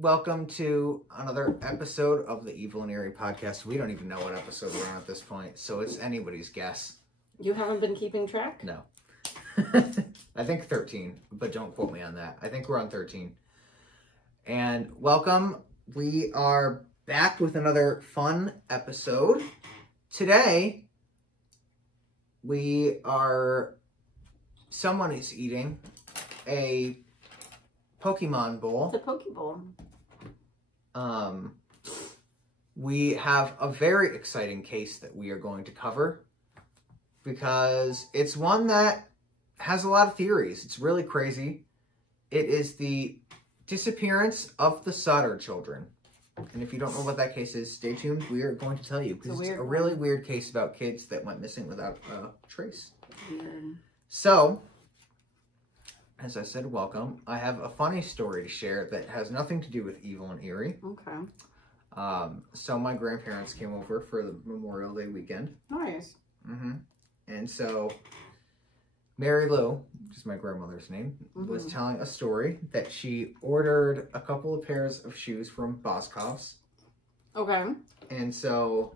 welcome to another episode of the Evil and Eerie Podcast. We don't even know what episode we're on at this point, so it's anybody's guess. You haven't been keeping track? No. I think 13, but don't quote me on that. I think we're on 13. And welcome. We are back with another fun episode. Today, someone is eating a Pokemon bowl. It's a Pokeball. We have a very exciting case that we are going to cover because it's one that has a lot of theories. It's really crazy. It is the disappearance of the Sodder children. And if you don't know what that case is, stay tuned. We are going to tell you because it's a really weird case about kids that went missing without a trace. Weird. So, as I said, welcome. I have a funny story to share that has nothing to do with Evil and Eerie. Okay. So my grandparents came over for the Memorial Day weekend. Nice. Mm-hmm. And so Mary Lou, which is my grandmother's name, was telling a story that she ordered a couple of pairs of shoes from Boscov's. Okay. And so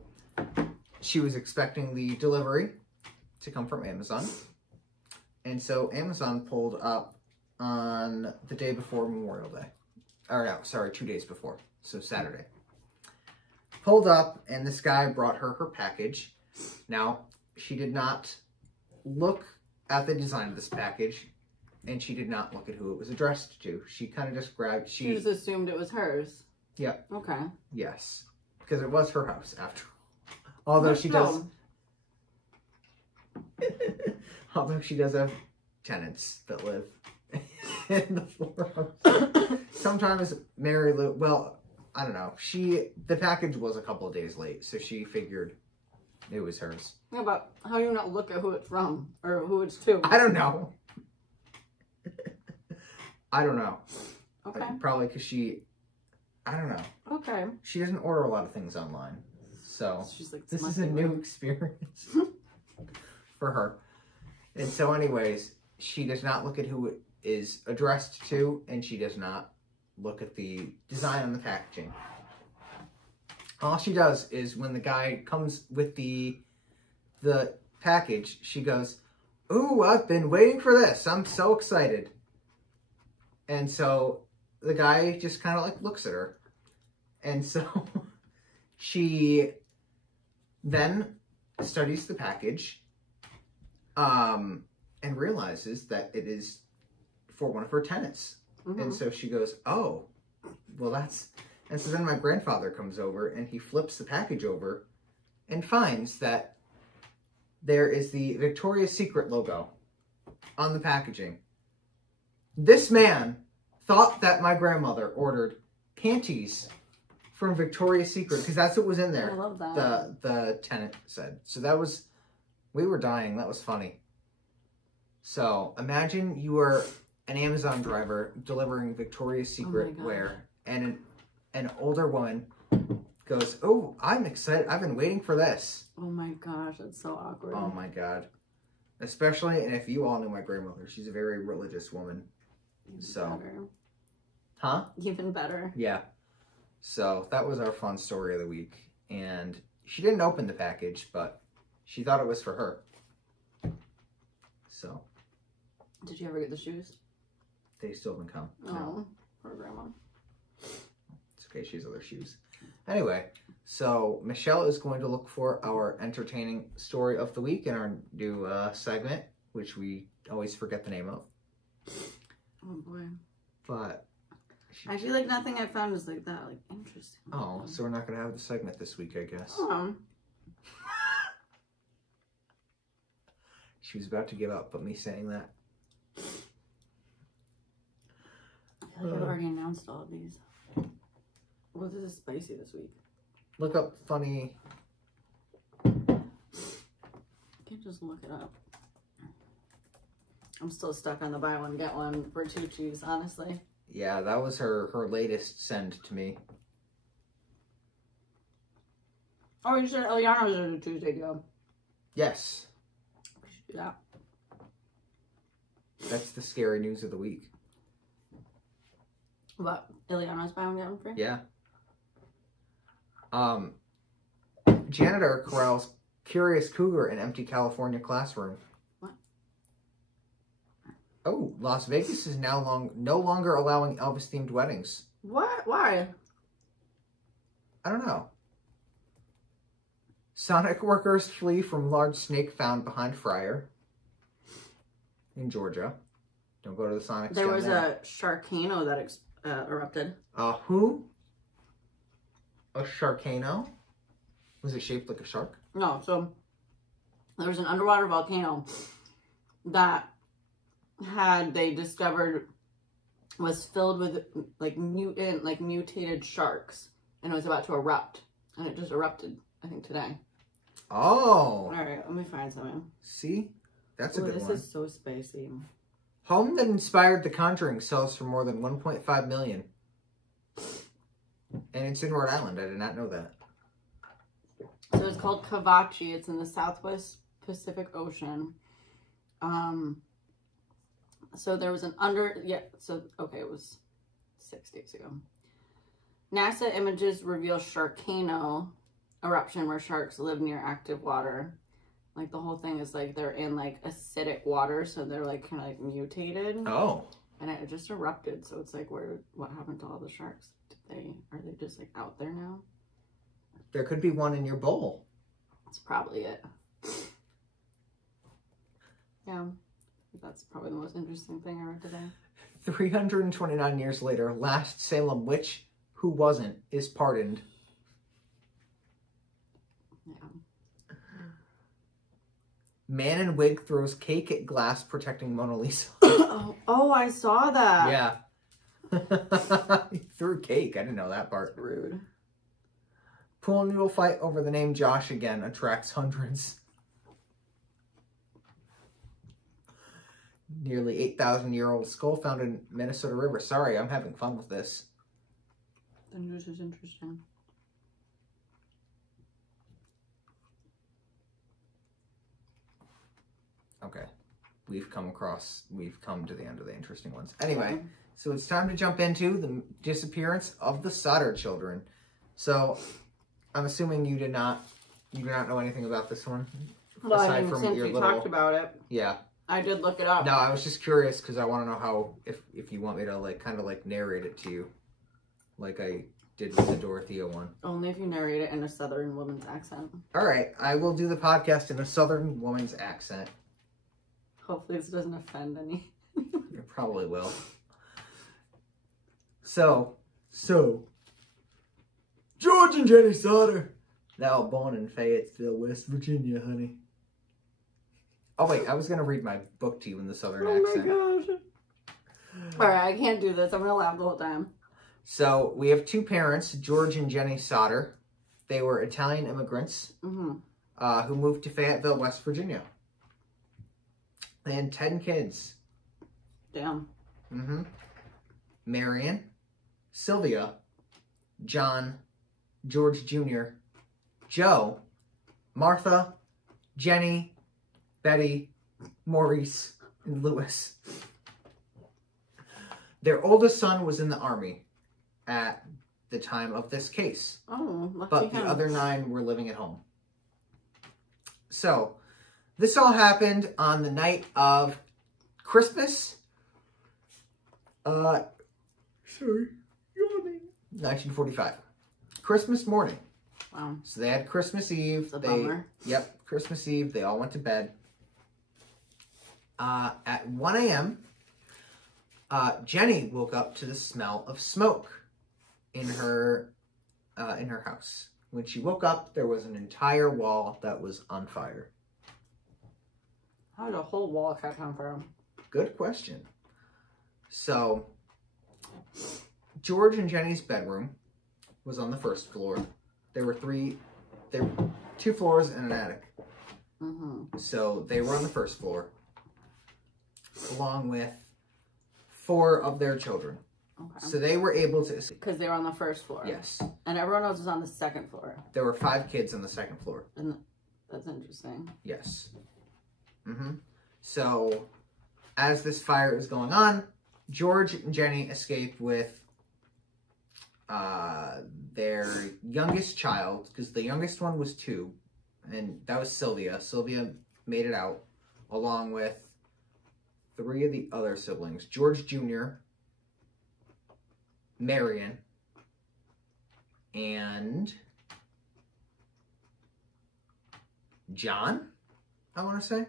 she was expecting the delivery to come from Amazon. And so Amazon pulled up on the day before Memorial Day. Or no, sorry, 2 days before. So Saturday. Pulled up, and this guy brought her package. Now, she did not look at the design of this package, and she did not look at who it was addressed to. She kind of just grabbed... She just assumed it was hers. Yep. Okay. Yes. Because it was her house, after all. Although she does... Although she does have tenants that live in the floor. Sometimes Mary Lou... Well, I don't know. The package was a couple of days late, so she figured it was hers. Yeah, but how do you not look at who it's from or who it's to? I don't know. I don't know. Okay. Probably because I don't know. Okay. She doesn't order a lot of things online. So she's like, this is a new experience for her. And so anyways, she does not look at who it is addressed to, and she does not look at the design on the packaging. All she does is when the guy comes with the package, she goes, "Ooh, I've been waiting for this. I'm so excited." And so the guy just kind of like looks at her. And so she then studies the package and realizes that it is for one of her tenants. And so she goes, "Oh, well that's..." And so then my grandfather comes over and he flips the package over and finds that there is the Victoria's Secret logo on the packaging. This man thought that my grandmother ordered panties from Victoria's Secret because that's what was in there. I love that. The tenant said. So that was... We were dying. That was funny. So imagine you were an Amazon driver delivering Victoria's Secret wear, and an older woman goes, "Oh, I'm excited. I've been waiting for this." Oh my gosh, that's so awkward. Oh my God. Especially, and if you all knew my grandmother, she's a very religious woman. Even better. Huh? Even better. Yeah. So that was our fun story of the week. And she didn't open the package, but she thought it was for her. So. Did you ever get the shoes? They still haven't come. Oh, no. Poor grandma. It's okay, she has other shoes. Anyway, so Michelle is going to look for our entertaining story of the week in our new segment, which we always forget the name of. Oh boy. But I feel like nothing I found is like that, like interesting. Oh, so we're not going to have the segment this week, I guess. She was about to give up, but me saying that. I feel like I've already announced all of these. Well, this is spicy this week. Look up funny. You can't just look it up. I'm still stuck on the buy one, get one for Tucci's, honestly. Yeah, that was her latest send to me. Oh, you said Eliana's is a Tuesday deal. Yes. We should do that. That's the scary news of the week. What? Ileana's buy one, get one free? Yeah. Janitor corrals curious cougar in empty California classroom. What? Oh, Las Vegas is now no longer allowing Elvis-themed weddings. What? Why? I don't know. Sonic workers flee from large snake found behind fryer in Georgia. Don't go to the Sonic. There was a Sharkano that erupted. Who? A Sharkano? Was it shaped like a shark? No, so there was an underwater volcano that they discovered was filled with like mutated sharks, and it was about to erupt, and it just erupted, I think, today. Oh. All right, let me find something. See? That's a good one. This is so spicy. Home that inspired The Conjuring sells for more than $1.5 million. And it's in Rhode Island. I did not know that. So it's called Kavachi. It's in the Southwest Pacific Ocean. So there was it was 6 days ago. NASA images reveal Sharkano eruption where sharks live near active water. Like the whole thing is like they're in like acidic water, so they're like kind of like mutated. Oh. And it just erupted, so it's like what happened to all the sharks? Are they just like out there now? There could be one in your bowl. That's probably it. Yeah. That's probably the most interesting thing I read today. 329 years later, last Salem witch who wasn't is pardoned. Yeah. Man in wig throws cake at glass protecting Mona Lisa. Oh, I saw that. Yeah. He threw cake. I didn't know that part. Rude. Pool noodle fight over the name Josh again attracts hundreds. Nearly 8,000-year-old skull found in Minnesota River. Sorry, I'm having fun with this. The news is interesting. Okay. We've come to the end of the interesting ones. Anyway, so it's time to jump into the disappearance of the Sodder children. So, I'm assuming you do not know anything about this one? Well, aside from since your little... talked about it. Yeah. I did look it up. No, I was just curious because I want to know how, if you want me to like kind of like narrate it to you, like I did with the Dorothea one. Only if you narrate it in a Southern woman's accent. All right, I will do the podcast in a Southern woman's accent. Hopefully this doesn't offend any. It probably will. So, George and Jenny Sodder, now born in Fayetteville, West Virginia, honey. Oh wait, I was gonna read my book to you in the Southern accent. Oh my gosh. Alright, I can't do this. I'm gonna laugh the whole time. So, we have two parents, George and Jenny Sodder. They were Italian immigrants who moved to Fayetteville, West Virginia. They had 10 kids. Damn. Marion, Sylvia, John, George Jr., Joe, Martha, Jenny, Betty, Maurice, and Louis. Their oldest son was in the Army at the time of this case. Oh, lucky but him. The other 9 were living at home. So, this all happened on the night of Christmas. 1945. Christmas morning. Wow. So they had Christmas Eve. That's a bummer. Yep, Christmas Eve. They all went to bed. At 1 a.m., Jenny woke up to the smell of smoke in her house. When she woke up, there was an entire wall that was on fire. How did a whole wall catch on fire? Good question. So, George and Jenny's bedroom was on the first floor. There were 2 floors and an attic. So they were on the first floor, along with 4 of their children. Okay. So they were able to escape. Because they were on the first floor. Yes. And everyone else was on the second floor. There were 5 kids on the second floor. And that's interesting. Yes. So, as this fire is going on, George and Jenny escaped with their youngest child, because the youngest one was 2, and that was Sylvia. Sylvia made it out, along with 3 of the other siblings. George Jr., Marion, and John, I want to say.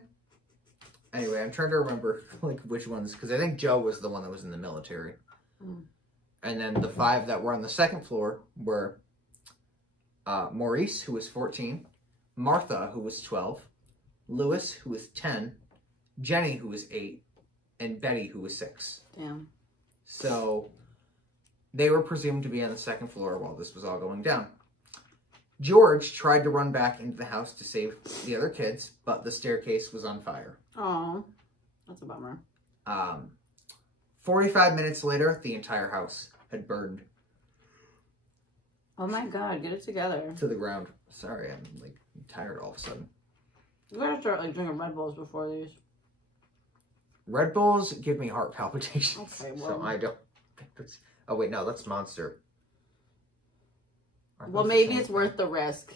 Anyway, I'm trying to remember like which ones, because I think Joe was the one that was in the military. And then the 5 that were on the second floor were Maurice, who was 14, Martha, who was 12, Louis, who was 10, Jenny, who was 8, and Betty, who was 6. Damn. So they were presumed to be on the second floor while this was all going down. George tried to run back into the house to save the other kids, but the staircase was on fire. Oh, that's a bummer. 45 minutes later, the entire house had burned. Oh my God, get it together. To the ground. Sorry, I'm like tired all of a sudden. You gotta start like drinking Red Bulls before these. Red Bulls give me heart palpitations. Okay, well. So I don't think that's... Oh wait, no, that's Monster. Well, maybe it's worth the risk.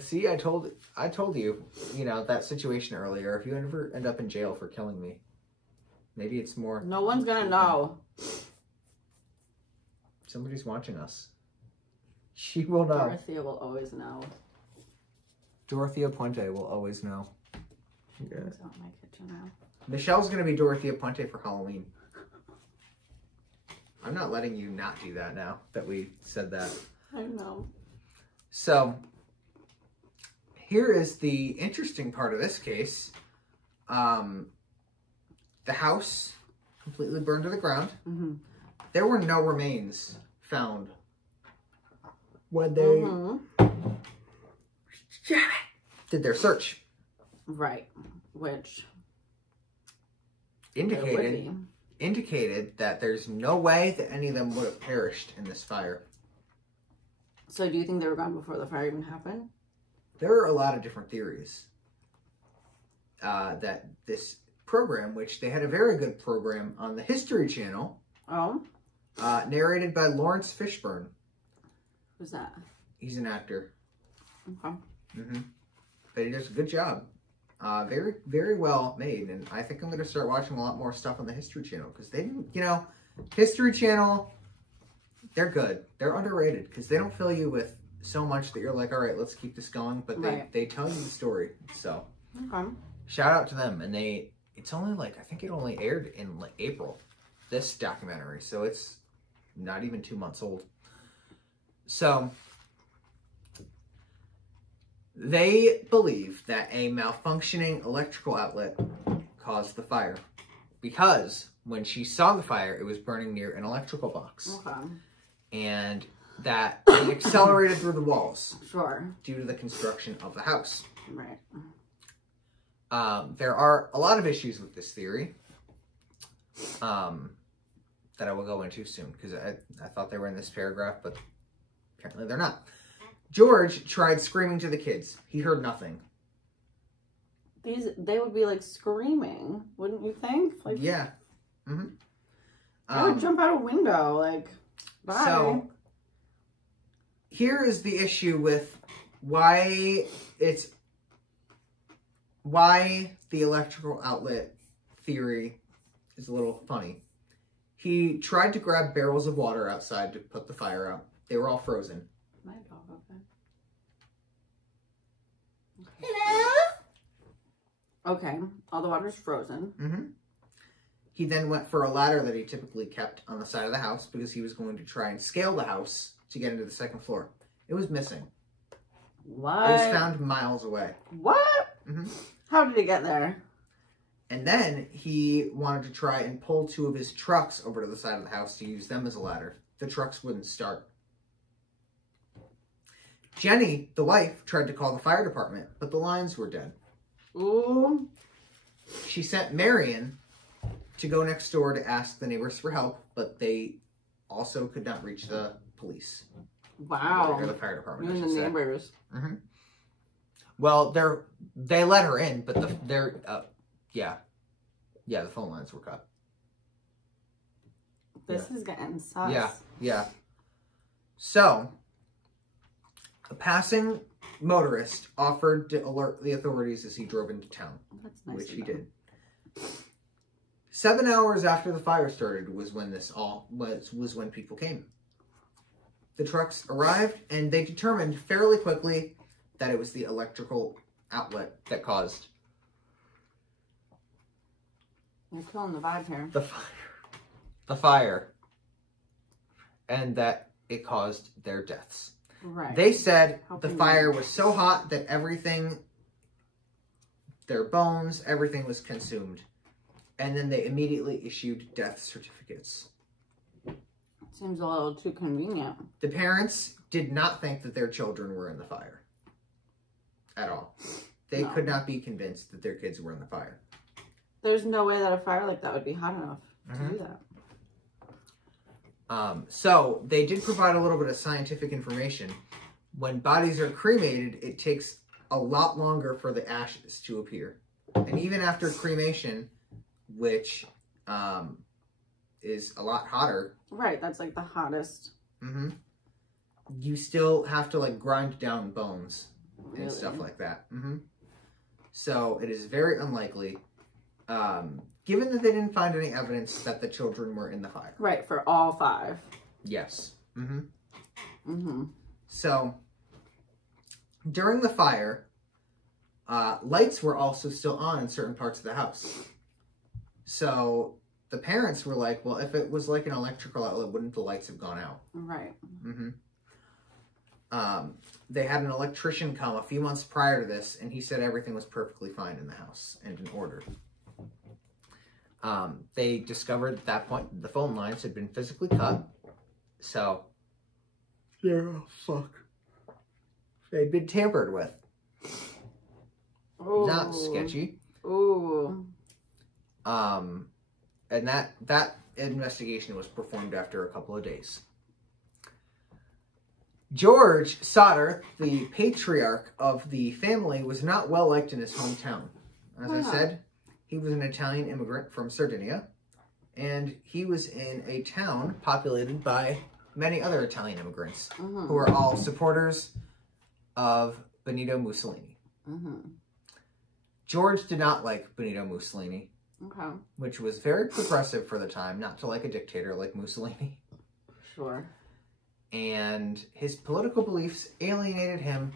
See, I told you, you know, that situation earlier. If you ever end up in jail for killing me, maybe it's more... No one's gonna know. Somebody's watching us. She will know. Dorothea will always know. Dorothea Puente will always know. Yeah. Out in my kitchen now. Michelle's going to be Dorothea Puente for Halloween. I'm not letting you not do that now that we said that. I know. So, here is the interesting part of this case. The house completely burned to the ground. Mm-hmm. There were no remains found when they did their search. Right. Which indicated that there's no way that any of them would have perished in this fire. So do you think they were gone before the fire even happened? There are a lot of different theories that this program, which they had a very good program on the History Channel, narrated by Lawrence Fishburne. Who's that? He's an actor. Okay. But he does a good job. Very, very well made. And I think I'm going to start watching a lot more stuff on the History Channel. Because they, you know, History Channel, they're good. They're underrated. Because they don't fill you with so much that you're like, all right, let's keep this going. But they tell you the story. So, shout out to them. And it's only like, I think it only aired in like April, this documentary. So it's not even 2 months old. So, they believe that a malfunctioning electrical outlet caused the fire because when she saw the fire, it was burning near an electrical box. Okay. And that it accelerated through the walls. Sure. Due to the construction of the house. Right. There are a lot of issues with this theory that I will go into soon because I thought they were in this paragraph, but apparently they're not. George tried screaming to the kids. He heard nothing. They would be like screaming, wouldn't you think? Like, yeah. I would jump out a window, like, bye. So, here is the issue with why the electrical outlet theory is a little funny. He tried to grab barrels of water outside to put the fire out. They were all frozen. My dog, okay. Hello? Okay, all the water's frozen. He then went for a ladder that he typically kept on the side of the house because he was going to try and scale the house to get into the second floor. It was missing. What? It was found miles away. What? How did he get there? And then he wanted to try and pull 2 of his trucks over to the side of the house to use them as a ladder. The trucks wouldn't start. Jenny, the wife, tried to call the fire department, but the lines were dead. Ooh. She sent Marion to go next door to ask the neighbors for help, but they also could not reach the police. Wow. Or the fire department, Even the neighbors. Well, they let her in, but the phone lines were cut. This is getting sus. Yeah, yeah. So, a passing motorist offered to alert the authorities as he drove into town, That's nice which of he them. did. 7 hours after the fire started was when was when people came. The trucks arrived, and they determined fairly quickly that it was the electrical outlet that caused You're killing the vibe here. the fire, and that it caused their deaths. Right. They said How the convenient. fire was so hot that everything, their bones, everything was consumed. And then they immediately issued death certificates. Seems a little too convenient. The parents did not think that their children were in the fire. At all. They No. could not be convinced that their kids were in the fire. There's no way that a fire like that would be hot enough to do that. So they did provide a little bit of scientific information. When bodies are cremated, it takes a lot longer for the ashes to appear. And even after cremation, which is a lot hotter, Right, that's like the hottest. you still have to like grind down bones and Really? stuff like that. So it is very unlikely, given that they didn't find any evidence that the children were in the fire. Right, for all 5. Yes. Mm-hmm. So during the fire, lights were also still on in certain parts of the house. So the parents were like, well, if it was like an electrical outlet, wouldn't the lights have gone out? Right. They had an electrician come a few months prior to this, and he said everything was perfectly fine in the house and in order. They discovered at that point the phone lines had been physically cut. So, yeah, fuck. They'd been tampered with. Ooh. Not sketchy. Ooh. And that investigation was performed after a couple of days. George Sodder, the patriarch of the family, was not well liked in his hometown. As I said, he was an Italian immigrant from Sardinia, and he was in a town populated by many other Italian immigrants who were all supporters of Benito Mussolini. George did not like Benito Mussolini, which was very progressive for the time, not to like a dictator like Mussolini. Sure. And his political beliefs alienated him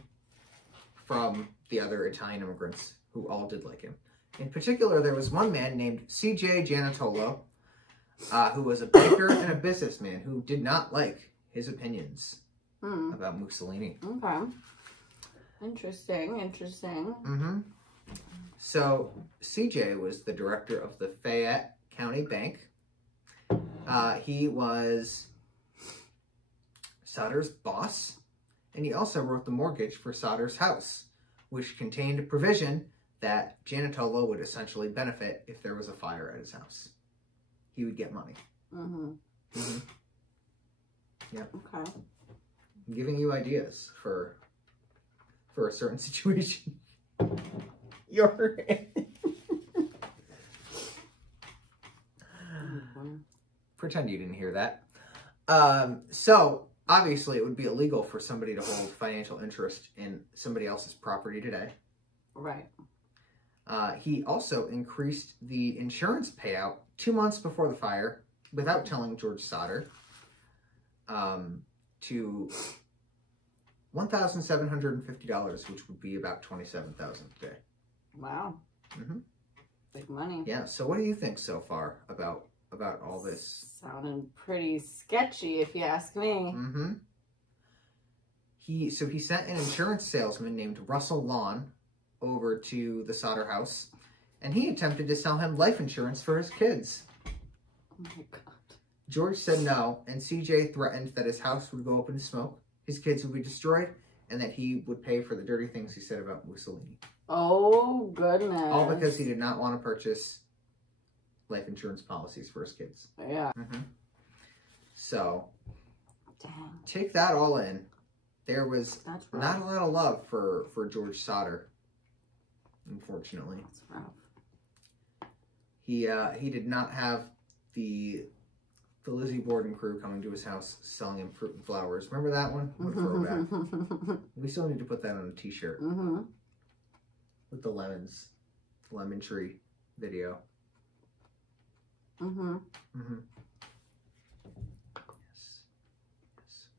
from the other Italian immigrants who all did like him. In particular, there was one man named C.J. Gianotolo, who was a banker and a businessman who did not like his opinions about Mussolini. Okay. Interesting. So, C.J. was the director of the Fayette County Bank. He was Sodder's boss, and he also wrote the mortgage for Sodder's house, which contained a provision that Gianotolo would essentially benefit if there was a fire at his house. He would get money. Yeah. Okay. I'm giving you ideas for a certain situation. You're Pretend you didn't hear that. So, obviously, it would be illegal for somebody to hold financial interest in somebody else's property today. Right. He also increased the insurance payout 2 months before the fire, without telling George Sodder, to $1,750, which would be about $27,000 today. Wow. Big money. Yeah. So, what do you think so far about all this? Sounding pretty sketchy, if you ask me. He sent an insurance salesman named Russell Lawn over to the Sodder house, and he attempted to sell him life insurance for his kids. Oh my God. George said no, and CJ threatened that his house would go up in smoke, his kids would be destroyed, and that he would pay for the dirty things he said about Mussolini. Oh, goodness. All because he did not want to purchase life insurance policies for his kids. Yeah. So, Dang. take that all in. There was That's rough. not a lot of love for George Sodder, unfortunately. That's rough. He did not have the the Lizzie Borden crew coming to his house selling him fruit and flowers. Remember that one? What a throwback. We still need to put that on a t-shirt. With the lemons. Lemon tree video. Yes.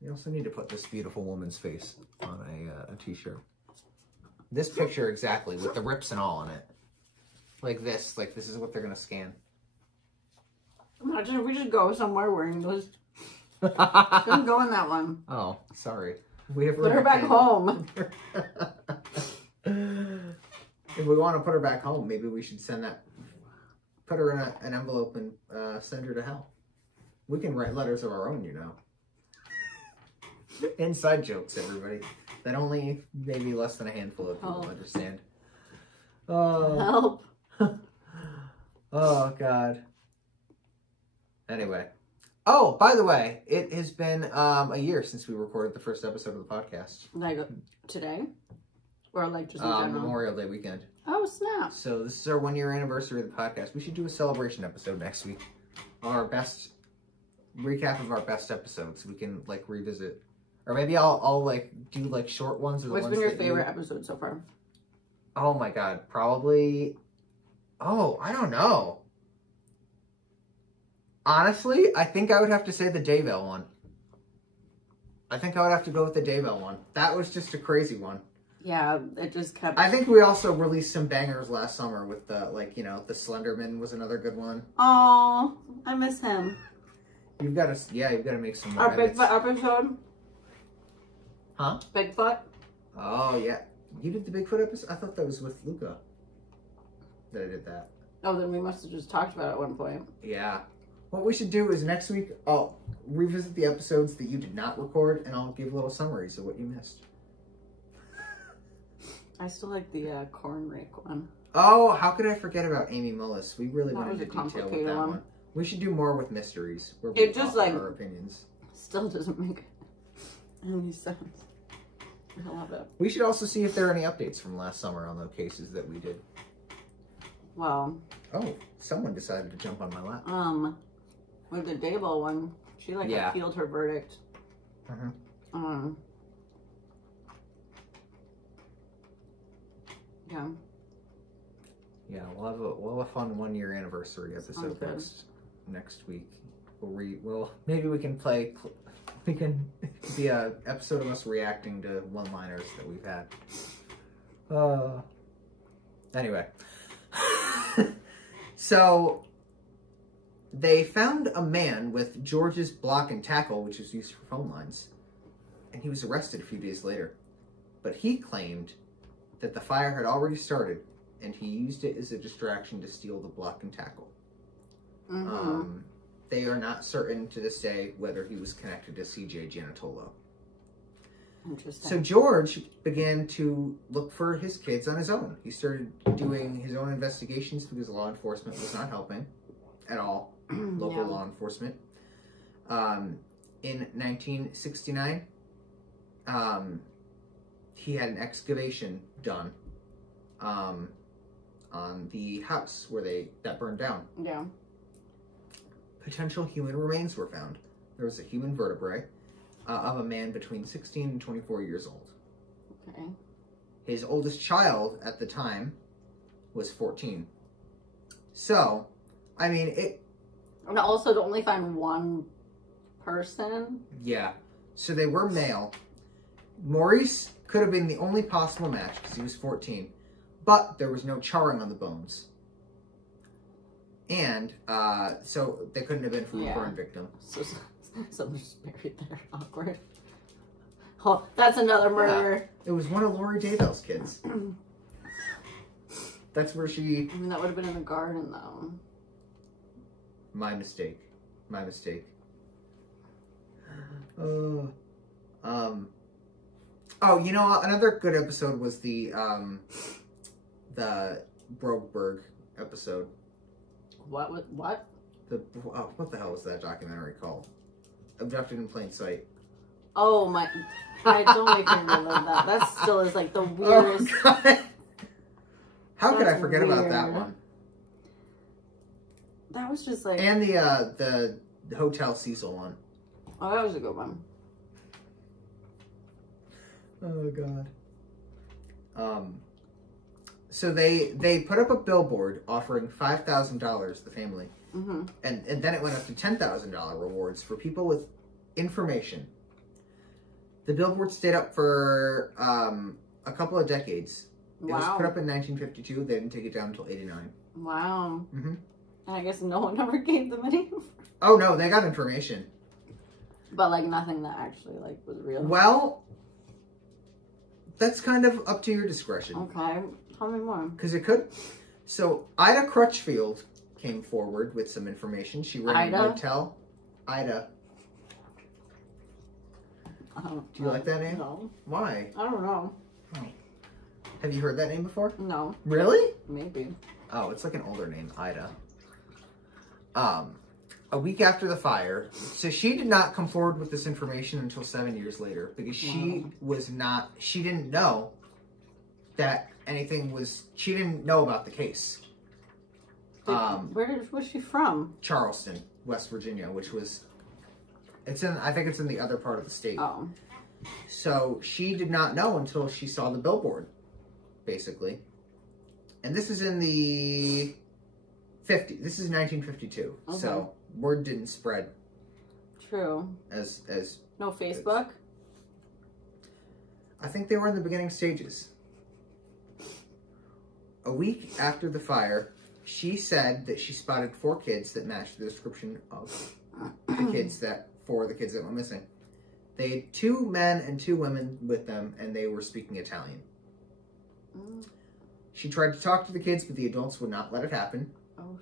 We also need to put this beautiful woman's face on a t-shirt. This picture exactly, with the rips and all on it. Like this is what they're gonna scan. Imagine if we just go somewhere wearing those. Don't go in that one. Oh, sorry. We have put her back home. If we want to put her back home, maybe we should send that. Put her in an envelope and send her to hell. We can write letters of our own, you know. Inside jokes, everybody. That only maybe less than a handful of people understand. Help. Oh, God. Anyway. Oh, by the way, it has been a year since we recorded the first episode of the podcast. Like today? Or like just in general? Memorial Day weekend. Oh, snap. So this is our 1-year anniversary of the podcast. We should do a celebration episode next week. Our best recap of our best episodes. We can like revisit. Or maybe I'll like do like short ones. Or the What's ones been your favorite episode so far? Oh my God, probably. Oh, I don't know. Honestly, I think I would have to say the Daybell one. I think I would have to go with the Daybell one. That was just a crazy one. Yeah, it just kept... I think we also released some bangers last summer with the, like, you know, the Slenderman was another good one. Oh, I miss him. You've got to make some more Our Bigfoot episode? Huh? Bigfoot? Oh, yeah. You did the Bigfoot episode? I thought that was with Luca. That I did that. Oh, then we must have just talked about it at one point. Yeah. What we should do is next week, I'll revisit the episodes that you did not record, and I'll give little summaries of what you missed. I still like the corn rake one. Oh, how could I forget about Amy Mullis? We really went into detail with that one. one. We should do more with mysteries. Where it just like our opinions. Still doesn't make any sense. I love it. We should also see if there are any updates from last summer on the cases that we did. Well. Oh, someone decided to jump on my lap. With the Daybell one, she like appealed her verdict. Yeah. Yeah, we'll have a fun 1-year anniversary episode next week. Maybe we can play. We can be a episode of us reacting to one-liners that we've had. Anyway, so they found a man with George's block and tackle, which was used for phone lines, and he was arrested a few days later. But he claimed that the fire had already started, and he used it as a distraction to steal the block and tackle. They are not certain to this day whether he was connected to C.J. Giannotolo. Interesting. So George began to look for his kids on his own. He started doing his own investigations because law enforcement was not helping at all. Local law enforcement. In 1969, he had an excavation done on the house that burned down. Yeah. Potential human remains were found. There was a human vertebrae of a man between 16 and 24 years old. Okay. His oldest child at the time was 14. So, I mean, it... And also to only find one person? Yeah. So they were male. Maurice could have been the only possible match because he was 14. But there was no charring on the bones. And, so they couldn't have been from a burn victim. So someone's just buried there. Awkward. Oh, that's another murder. Yeah. It was one of Lori Daybell's kids. That's where she... I mean, that would have been in the garden, though. My mistake. My mistake. Oh, you know, another good episode was the Brokeberg episode. What? What the hell was that documentary called? Abducted in Plain Sight. Oh my! I don't make me relive that. That still is like the weirdest. Oh, God. How could I forget about that one? That was just like. And the Hotel Cecil one. Oh, that was a good one. Oh God. So they put up a billboard offering $5,000 the family, Mm-hmm. and then it went up to $10,000 rewards for people with information. The billboard stayed up for a couple of decades. It was put up in 1952. They didn't take it down until '89. Wow. Mm-hmm. And I guess no one ever gave them any. Oh no, they got information, but like nothing that actually like was real. Well, that's kind of up to your discretion. Okay, tell me more. Because it could. So Ida Crutchfield came forward with some information. She ran a motel. Ida. Do you like that name? No. Why? I don't know. Oh. Have you heard that name before? No. Really? Maybe. Oh, it's like an older name, Ida. A week after the fire, so she did not come forward with this information until 7 years later because she didn't know that she didn't know about the case. Where was she from? Charleston, West Virginia, which was, I think it's in the other part of the state. Oh. So she did not know until she saw the billboard, basically. And this is in the this is 1952. Okay. So word didn't spread. True. As no Facebook? I think they were in the beginning stages. A week after the fire, she said that she spotted 4 kids that matched the description of the kids that went missing. They had 2 men and 2 women with them, and they were speaking Italian. Mm. She tried to talk to the kids, but the adults would not let it happen. Oh,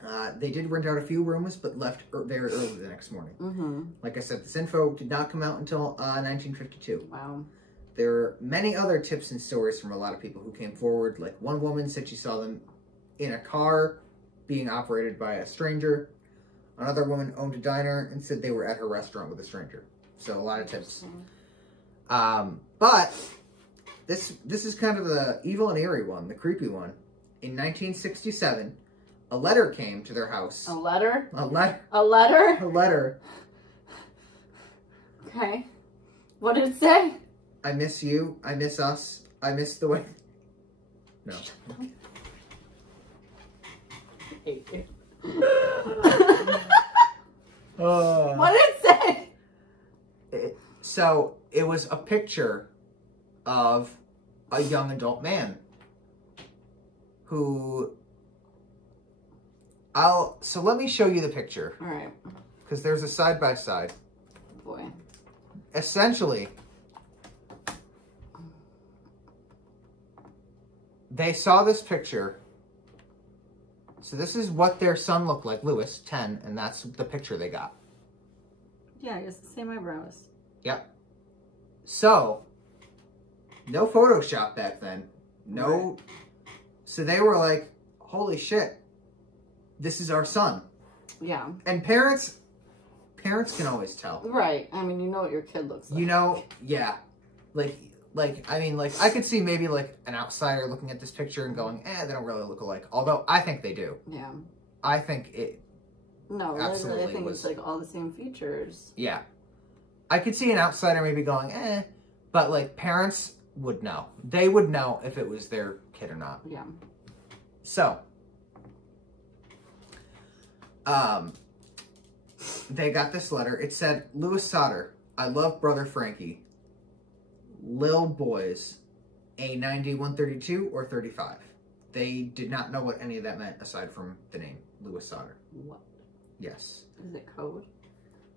snap. They did rent out a few rooms, but left very early the next morning. Mm-hmm. Like I said, this info did not come out until 1952. Wow. There are many other tips and stories from a lot of people who came forward. Like one woman said she saw them in a car being operated by a stranger. Another woman owned a diner and said they were at her restaurant with a stranger. So a lot of tips. But this is kind of the evil and eerie one, the creepy one. In 1967, a letter came to their house. A letter? A letter. A letter? A letter. Okay. What did it say? I miss you. I miss us. I miss the way. No. What did it say? So it was a picture of a young adult man who so let me show you the picture. All right. Because there's a side by side. Boy. Essentially, they saw this picture. So this is what their son looked like, Lewis, 10, and that's the picture they got. Yeah, it's the same eyebrows. Yep. So, no Photoshop back then. No. Right. So they were like, holy shit, this is our son. Yeah. And parents can always tell. Right. I mean, you know what your kid looks like. You know, yeah. I could see maybe like an outsider looking at this picture and going, they don't really look alike. Although I think they do. Yeah. I think it. No, absolutely I think it's like all the same features. Yeah. I could see an outsider maybe going, but like parents would know. They would know if it was their kid or not. Yeah. So, they got this letter. It said, Lewis Sodder, I love brother Frankie. Lil Boys, A90, 132 or 35. They did not know what any of that meant aside from the name, Lewis Sodder. What? Yes. Is it code?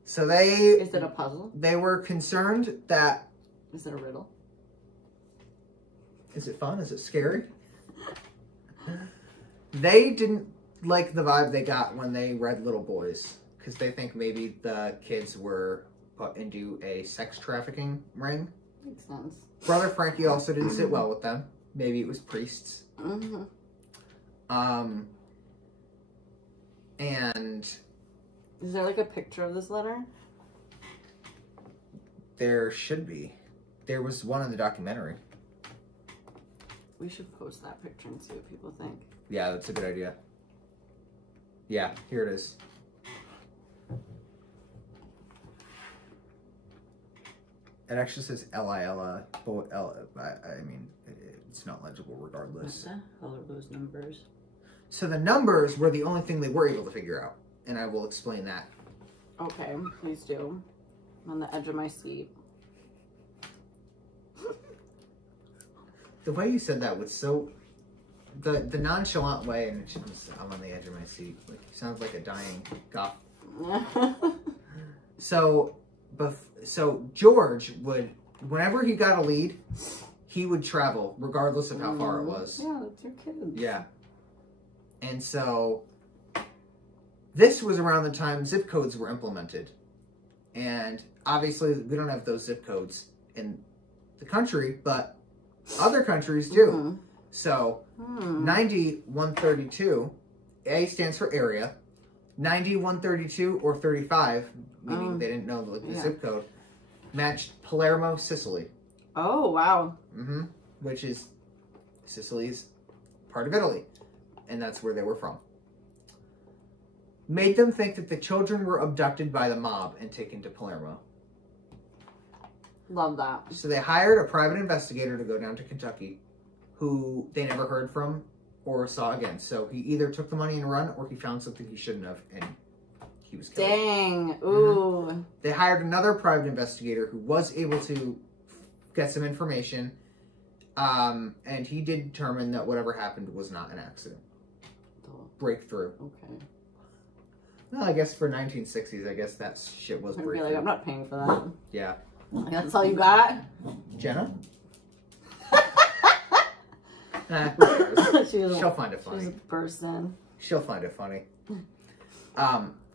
So they... Is it a puzzle? They were concerned that... Is it a riddle? Is it fun? Is it scary? They didn't like the vibe they got when they read Little Boys. Because they think maybe the kids were put into a sex trafficking ring. Makes sense. Brother Frankie also didn't sit well with them. Maybe it was priests. Mm-hmm. And... Is there like a picture of this letter? There should be. There was one in the documentary. We should post that picture and see what people think. Yeah, that's a good idea. Yeah, here it is. It actually says Lila, but I mean, it's not legible regardless. What the hell are those numbers? So the numbers were the only thing they were able to figure out, and I will explain that. Okay, please do. I'm on the edge of my seat. The way you said that was so... The nonchalant way, and I'm on the edge of my seat. Like, sounds like a dying goth. So George would, whenever he got a lead, he would travel, regardless of how far it was. Yeah, that's your kid. Yeah. And so, this was around the time zip codes were implemented. And obviously, we don't have those zip codes in the country, but other countries do. Mm-hmm. So, 90-132, A stands for area. 90-132 or 35, meaning they didn't know the zip code, matched Palermo, Sicily. Oh, wow. Mm-hmm. Which is, Sicily's part of Italy. And that's where they were from. Made them think that the children were abducted by the mob and taken to Palermo. Love that. So they hired a private investigator to go down to Kentucky, who they never heard from or saw again. So he either took the money and run, or he found something he shouldn't have, and he was killed. Dang. Ooh. Mm-hmm. They hired another private investigator who was able to get some information, and he did determine that whatever happened was not an accident. Breakthrough. Okay. Well, I guess for 1960s, I guess that shit was breakthrough. Like, I'm not paying for that. Yeah. That's all you got? Jenna? She'll find it funny. She's a person. She'll find it funny.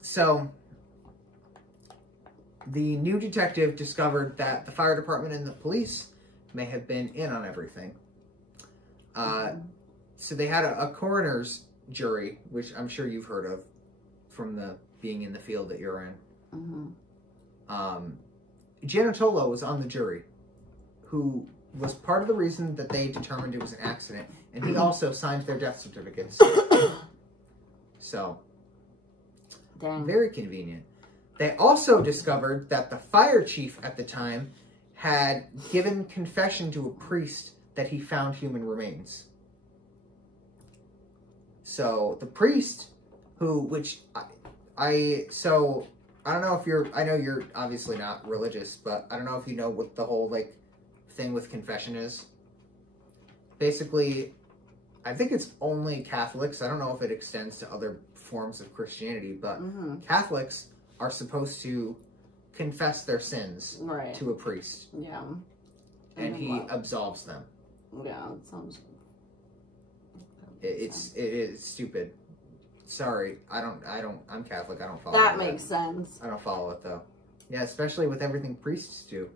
So, the new detective discovered that the fire department and the police may have been in on everything. So they had a coroner's jury, which I'm sure you've heard of from the being in the field that you're in. Gianotolo was on the jury, who was part of the reason that they determined it was an accident, and he also signed their death certificates. So, dang. Very convenient. They also discovered that the fire chief at the time had given confession to a priest that he found human remains. So the priest, I don't know if I know you're obviously not religious, but I don't know if you know what the whole, like, thing with confession is. Basically, I think it's only Catholics. I don't know if it extends to other forms of Christianity, but Catholics are supposed to confess their sins to a priest. Yeah. And he absolves them. Yeah, it sounds... It is stupid. Sorry, I'm Catholic. I don't follow that. Makes sense. I don't follow it, though. Yeah, especially with everything priests do.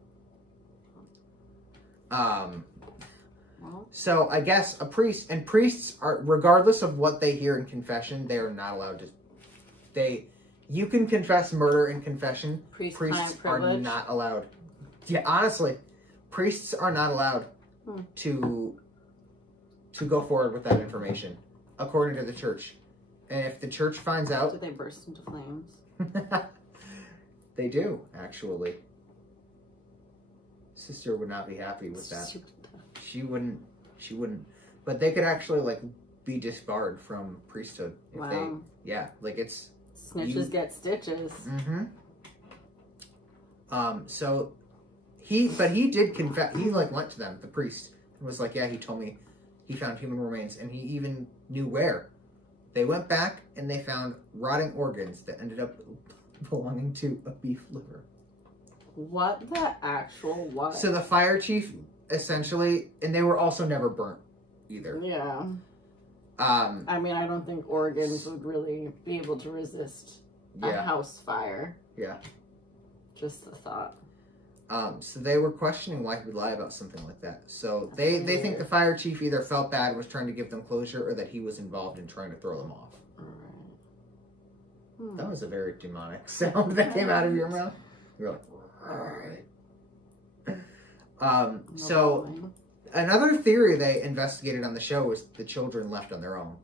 So I guess priests are, regardless of what they hear in confession, they are not allowed to, you can confess murder in confession. Priests are not allowed. Yeah, honestly, priests are not allowed to go forward with that information, according to the church. And if the church finds out... Do they burst into flames? They do, actually. Sister would not be happy with that. She wouldn't. But they could actually, like, be disbarred from priesthood. If they, yeah, like, it's... Snitches get stitches. So, he did confess. He, like, went to them, the priest, and was like, yeah, he told me he found human remains, and he even knew where. They went back, and they found rotting organs that ended up belonging to a beef liver. What the actual what? So the fire chief, essentially, and they were also never burnt, either. Yeah. I mean, I don't think organs would really be able to resist a house fire. Yeah. Just the thought. So they were questioning why he would lie about something like that. So they think the fire chief either felt bad, was trying to give them closure, or that he was involved in trying to throw them off. Right. That was a very demonic sound that came out of your mouth. You're like, alright. So another theory they investigated on the show was the children left on their own.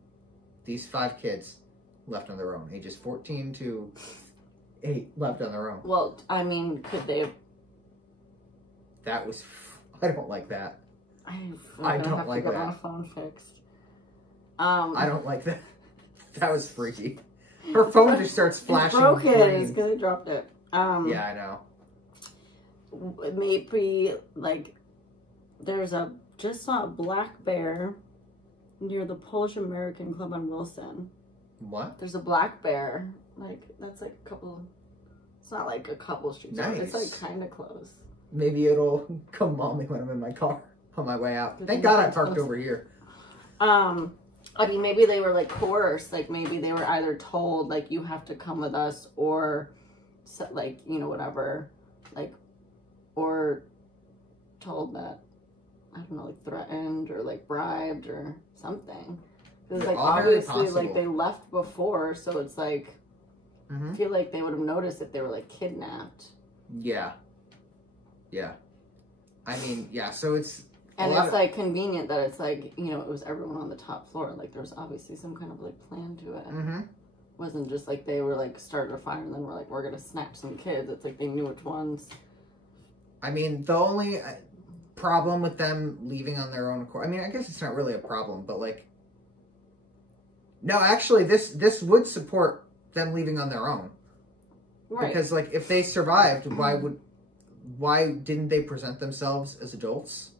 These 5 kids left on their own, ages 14 to 8, left on their own. Well, I mean, could they have That was... I don't like that. I don't like that. My phone fixed. I don't like that. That was freaky. Her phone just starts flashing. It's broken. It's because I dropped it. Yeah, I know. Maybe, like, just saw a black bear near the Polish American Club on Wilson. What? There's a black bear. Like, that's like a couple... It's not like a couple streets out. It's like kind of close. Maybe it'll come maul me when I'm in my car on my way out. Thank God I parked over here. I mean, maybe they were like coerced. Like maybe they were either told like you have to come with us, or like, you know, whatever, like, or told that, I don't know, like threatened or like bribed or something. Because like obviously like they left before, so it's like I feel like they would have noticed if they were like kidnapped. Yeah. Yeah. I mean, yeah, so it's... And it's like convenient that it's like, you know, it was everyone on the top floor. Like there was obviously some kind of like plan to it. Wasn't just like they were like started a fire and then we're like, we're going to snap some kids. It's like they knew which ones. I mean, the only problem with them leaving on their own accord, I mean, I guess it's not really a problem, but like... No, actually, this would support them leaving on their own. Right. Because like if they survived, why didn't they present themselves as adults?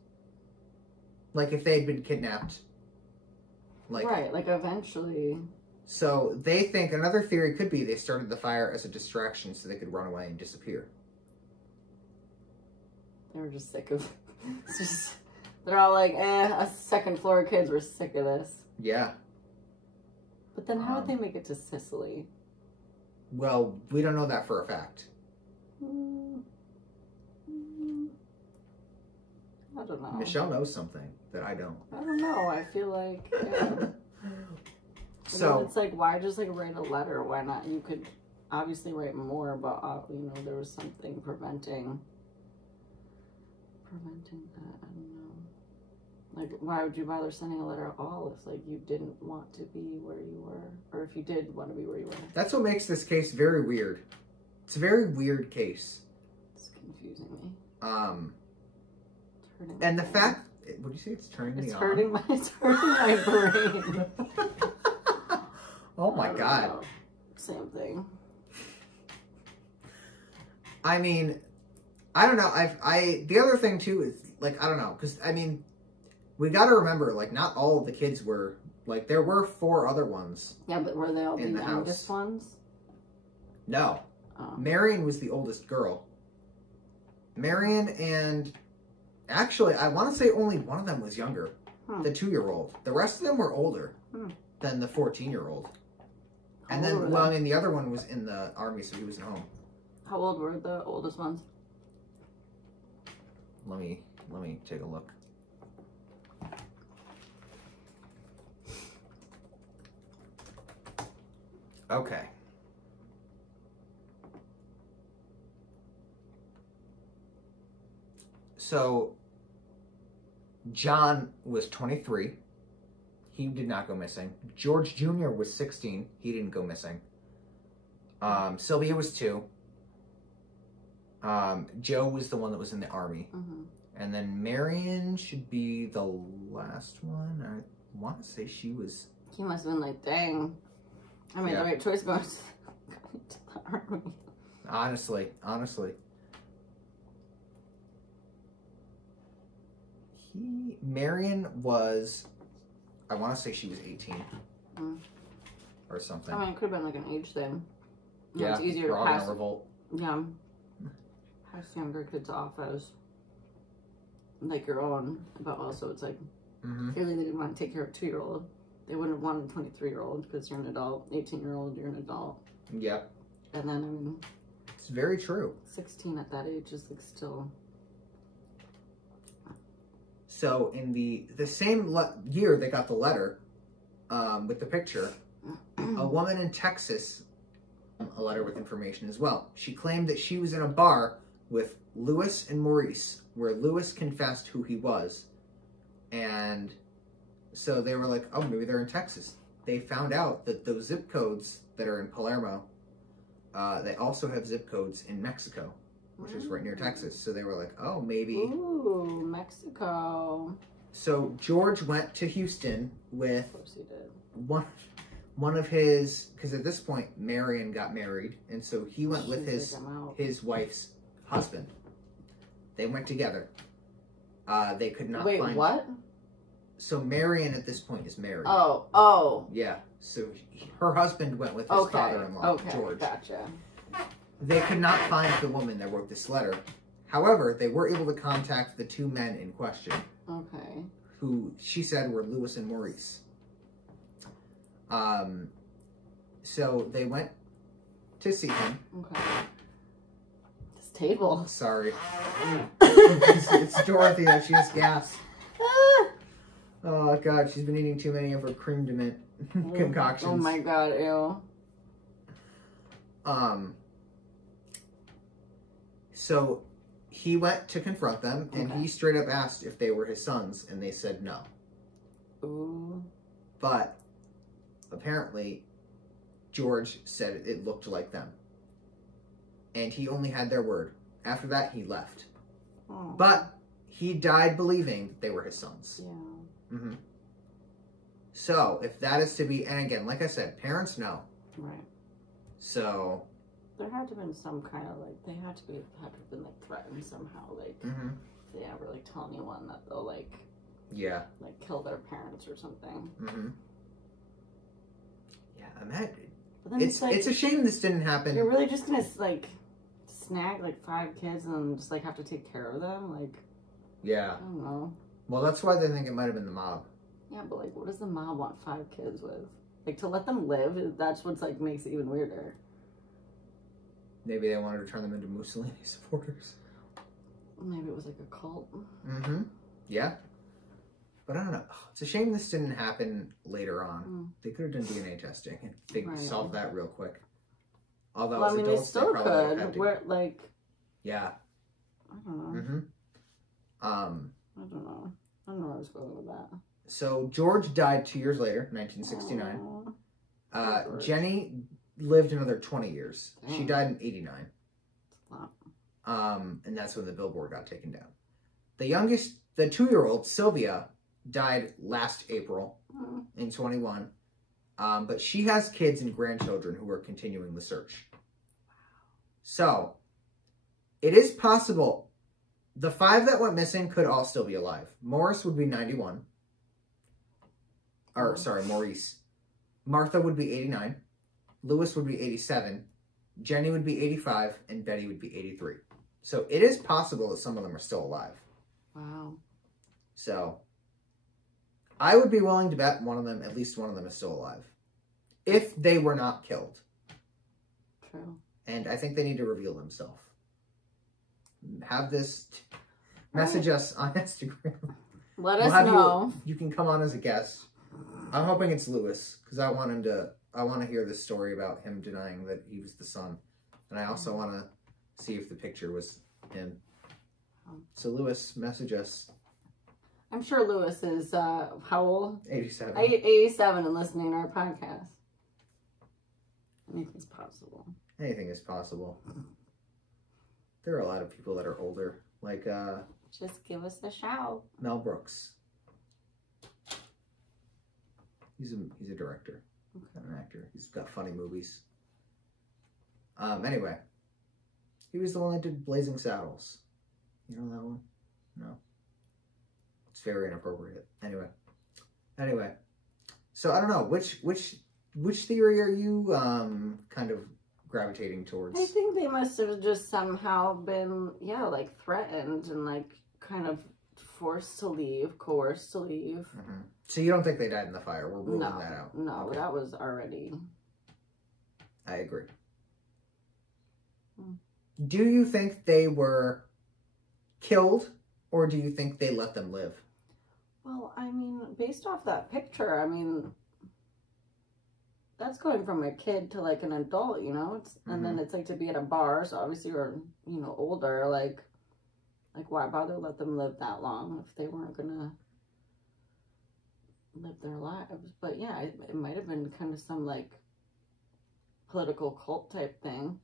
Like, if they had been kidnapped. Like, right, like, eventually. So, they think, another theory could be they started the fire as a distraction so they could run away and disappear. They were just sick of... they're all like, us second floor kids were sick of this. Yeah. But then how would they make it to Sicily? Well, we don't know that for a fact. I don't know. Michelle knows something that I don't. I don't know. I feel like, yeah. So it's like, why just like write a letter? Why not? You could obviously write more, but you know, there was something preventing that. I don't know. Like, why would you bother sending a letter at all if like you didn't want to be where you were, or if you did want to be where you were? That's what makes this case very weird. It's a very weird case. It's confusing me. And the fact, what do you say? It's turning me on? It's hurting my brain. Oh my God. Know. Same thing. I mean, I don't know. The other thing too is like, I don't know. Cause I mean, we got to remember like not all of the kids were like, there were 4 other ones. Yeah, but were they all the youngest ones? No. Oh. Marion was the oldest girl. Marion and... Actually, I want to say only one of them was younger, the 2-year-old. The rest of them were older than the 14-year-old. And then, well, I mean, the other one was in the army, so he was at home. How old were the oldest ones? Let me take a look. Okay. So, John was 23. He did not go missing. George Jr. was 16. He didn't go missing. Sylvia was 2. Joe was the one that was in the army. And then Marion should be the last one. I want to say she was... He must have been like, dang, I made the right choice going to the army. Honestly. Marion was, I want to say she was 18 or something. I mean, it could have been like an age thing. Yeah, it's easier to pass. Revolt. Yeah, pass younger kids off as like your own, but also it's like clearly they didn't want to take care of a 2-year-old. They wouldn't have wanted a 23-year-old because you're an adult. 18-year-old, you're an adult. Yep. And then I mean, it's very true. 16 at that age is like still. So in the same year they got the letter with the picture, a woman in Texas, a letter with information as well. She claimed that she was in a bar with Lewis and Maurice, where Lewis confessed who he was. And so they were like, oh, maybe they're in Texas. They found out that those zip codes that are in Palermo, they also have zip codes in Mexico. which is right near Texas. So they were like, oh, maybe. Ooh, Mexico. So George went to Houston with Of course he did. one of his, because at this point Marion got married, and so he went with his wife's husband. They went together. They could not find. Wait, what? So Marion at this point is married. Oh. Yeah. So her husband went with his father-in-law, George. Gotcha. They could not find the woman that wrote this letter. However, they were able to contact the two men in question. Okay. Who she said were Louis and Maurice. So they went to see him. Okay. This table. Sorry. it's Dorothea. She has gas. Oh, God. She's been eating too many of her cream de mint concoctions. Oh, my God. Ew. So he went to confront them, and he straight up asked if they were his sons, and they said no. Ooh. But apparently, George said it looked like them. And he only had their word. After that, he left. Oh. But he died believing that they were his sons. Yeah. Mm-hmm. So, if that is to be, and again, like I said, parents know. Right. So. There had to have been some kind of, like, they had to have been, like, threatened somehow, like, if they ever, like, tell anyone that they'll, like, yeah, like, kill their parents or something. Mm-hmm. Yeah, imagine. But then it's like, it's a shame this didn't happen. You're really just gonna, like, snag, like, 5 kids and then just, like, have to take care of them? Like, yeah. I don't know. Well, that's why they think it might have been the mob. Yeah, but, like, what does the mob want 5 kids with? Like, to let them live, that's what's, like, makes it even weirder. Maybe they wanted to turn them into Mussolini supporters. Maybe it was, like, a cult. Mm-hmm. Yeah. But I don't know. It's a shame this didn't happen later on. They could have done DNA testing and solved that real quick. Although, well, as I mean, adults, they still they probably could. We're, like... Yeah. I don't know. Mm-hmm. I don't know. I don't know where I was going with that. So, George died 2 years later, 1969. Jenny lived another 20 years. She died in 89. And that's when the billboard got taken down. The youngest, the 2-year-old, Sylvia, died last April in 21. But she has kids and grandchildren who are continuing the search. So, it is possible the 5 that went missing could all still be alive. Morris would be 91. Or, sorry, Maurice. Martha would be 89. Louis would be 87. Jenny would be 85. And Betty would be 83. So, it is possible that some of them are still alive. Wow. So, I would be willing to bet at least one of them is still alive. If they were not killed. True. And I think they need to reveal themselves. Have this message us on Instagram. Let us know. You can come on as a guest. I'm hoping it's Louis, because I want to hear this story about him denying that he was the son. And I also want to see if the picture was him. So Louis, message us. I'm sure Louis is, how old? 87. 87 and listening to our podcast. Anything's possible. Anything is possible. There are a lot of people that are older, like just give us a shout. Mel Brooks. He's a director, not an actor. He's got funny movies. Anyway, he was the one that did Blazing Saddles. You know that one? No. It's very inappropriate. Anyway. So I don't know which theory are you kind of gravitating towards? I think they must have just somehow been, like threatened and like kind of coerced to leave. Mm-hmm. So you don't think they died in the fire? We're ruling that out. No, okay. That was already. I agree. Do you think they were killed, or do you think they let them live? Well, I mean, based off that picture, I mean, that's going from a kid to like an adult, you know? And then it's like to be at a bar, so obviously you're, older, like why bother let them live that long if they weren't gonna live their lives? But yeah, it might have been kind of some like political cult type thing.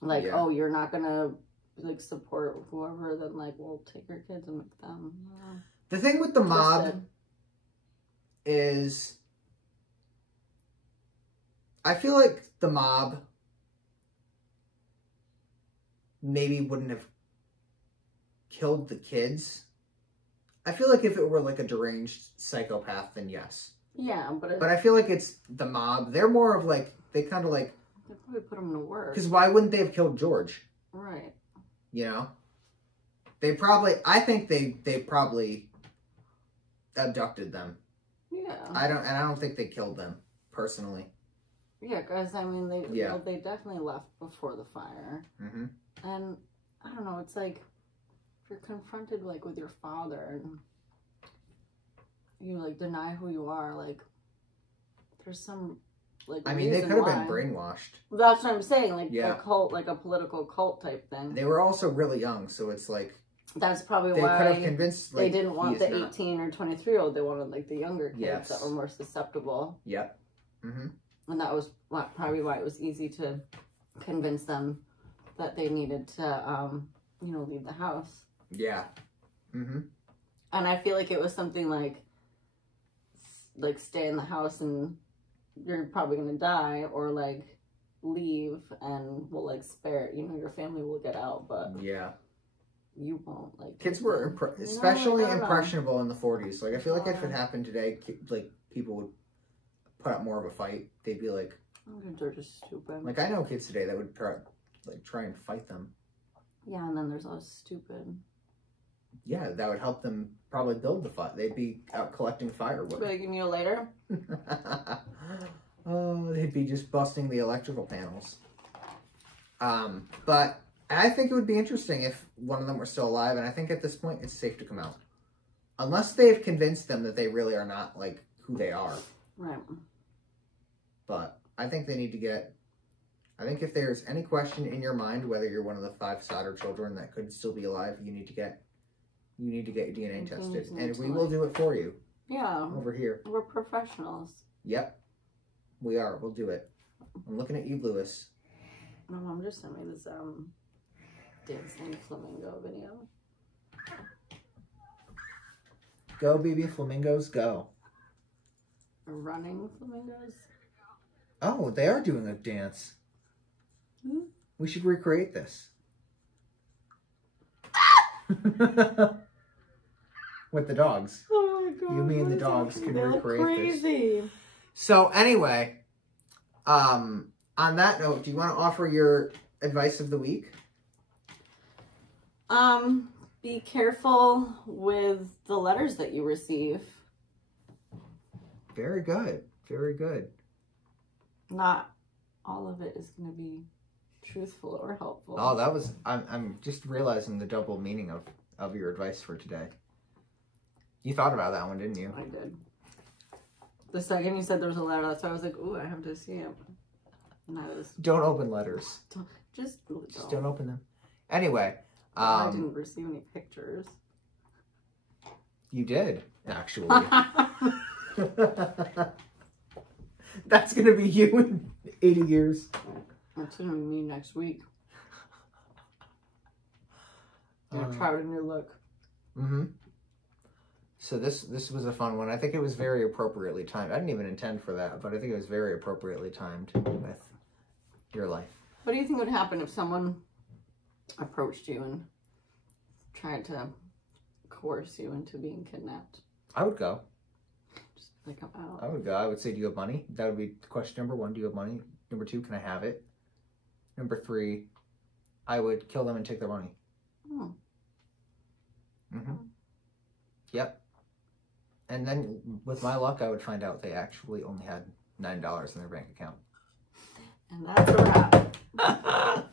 Like, Yeah. oh, you're not gonna like support whoever, then like we'll take your kids and make them. The thing with the mob Twisted. is, I feel like the mob maybe wouldn't have killed the kids. I feel like if it were like a deranged psychopath, then yes. Yeah, but I feel like it's the mob. They're more of like, they kind of like... They probably put them to work. Because why wouldn't they have killed George? Right. You know? They probably... I think they probably abducted them. Yeah. I don't think they killed them, personally. Yeah, because, I mean, they Yeah. well, they definitely left before the fire. Mm-hmm. And, I don't know, it's like, if you're confronted, like, with your father, and you, like, deny who you are, like, there's some, like, I mean, they reason could have why. been brainwashed. That's what I'm saying, like, Yeah. a cult, like, a political cult type thing. They were also really young, so it's like... That's probably They why could have convinced... Like, they didn't want he the is not. 18 or 23-year-old. They wanted, like, the younger kids Yes. that were more susceptible. Yep. Mm-hmm. And that was probably why it was easy to convince them that they needed to, you know, leave the house. Yeah. Mm-hmm. And I feel like it was something like stay in the house and you're probably going to die, or, like, leave and we'll, like, spare, you know, your family will get out, but Yeah. you won't, like... Kids were especially impressionable in the 40s. Like, I feel like if it happened today, like, people would put up more of a fight. They'd be like... They're just stupid. Like, I know kids today that would try and fight them. Yeah, and then there's all stupid. Yeah, that would help them probably build the fight. They'd be out collecting firewood. Like a year later? Oh, they'd be just busting the electrical panels. But I think it would be interesting if one of them were still alive, and I think at this point it's safe to come out. Unless they've convinced them that they really are not, like, who they are. Right. But I think they need to get... I think if there's any question in your mind whether you're one of the 5 Sodder children that could still be alive, you need to get your DNA tested. And we will do it for you. Yeah. Over here. We're professionals. Yep. We are. We'll do it. I'm looking at you, Lewis. My mom just sent me this dancing flamingo video. Go, baby flamingos, go. Running flamingos? Oh, they are doing a dance. Hmm? We should recreate this. With the dogs. Oh my god. You, me, and the dogs can recreate crazy. this. So anyway, on that note, do you want to offer your advice of the week? Be careful with the letters that you receive. Very good. Very good. Not all of it is going to be truthful or helpful. Oh, that was... I'm just realizing the double meaning of your advice for today. You thought about that one, didn't you? I did. The second you said there was a letter, that's why I was like, ooh, I have to see it. And I was... Don't open letters. Just don't open them. Anyway. I didn't receive any pictures. You did, actually. That's going to be you in 80 years. That's going to be me next week. I'm going to try out a new look. Mm-hmm. So this was a fun one. I think it was very appropriately timed. I didn't even intend for that, but I think it was very appropriately timed with your life. What do you think would happen if someone approached you and tried to coerce you into being kidnapped? I would go. Just like I'm out. I would go. I would say, do you have money? That would be question number 1. Do you have money? Number 2, can I have it? Number 3, I would kill them and take their money. Oh. Mm-hmm. Yep. And then, with my luck, I would find out they actually only had $9 in their bank account. And that's a wrap.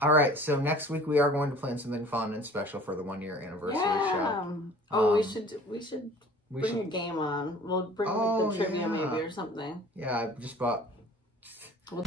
All right, so next week we are going to plan something fun and special for the 1-year anniversary show. Oh, we should bring a game on. We'll bring like the trivia maybe or something. Yeah, I just bought... We'll